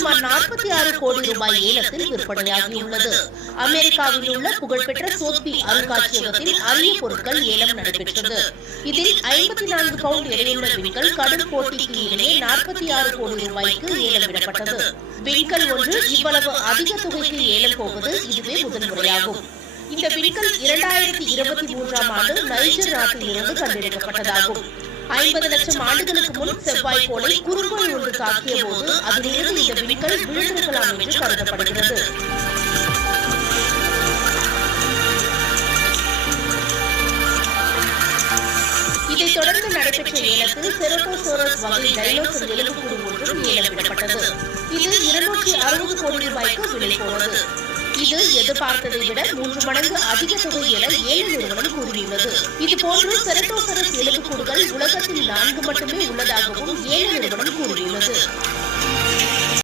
சுமார் 46 கோடி ரூபாய் ஏலத்தில் விற்பனையாகியுள்ளது. அமெரிக்காவில் உள்ள புகழ்பெற்ற சோத்பி அருங்காட்சியகத்தில் அரிய பொருட்கள் ஏலம் நடைபெற்றது. இதில் 54 பவுண்ட் எடையுள்ள விண்கல் கடும் போட்டிக்கு இடையே 46 கோடி ரூபாய்க்கு ஏலம் விடப்பட்டது. விண்கல் ஒன்று இவ்வளவு அதிக தொகைக்கு ஏலம் போவது இதுவே முதல் முறையாகும். இந்த விண்கல் 2023ஆம் ஆண்டு நைஜர் நாட்டிலிருந்து கண்டெடுக்கப்பட்டதாகும். 50 லட்சம் ஆண்டுகளுக்கு முன் செவ்வாய் கோளை குறுங்கோள் ஒன்று தாக்கிய போது அதிலிருந்து இந்த விண்கல் விழுந்திருக்கலாம் என்று கருதப்படுகிறது. இதைத் தொடர்ந்து நடைபெற்ற ஏலத்தில் செரட்டோசோரஸ் வகை டைனோசர் எலும்புக்கூடு ஒன்றும் ஏலம் விடப்பட்டது. இது 260 கோடி ரூபாய்க்கு விலை போனது. இது எதிர்பார்த்ததை விட 3 மடங்கு அதிக தொகை என ஏல நிறுவனம் கூறியுள்ளது. இதுபோன்று செரட்டோசரஸ் எலும்புக்கூடுகள் உலகத்தில் 4 மட்டுமே உள்ளதாகவும் ஏல நிறுவனம் கூறியுள்ளது.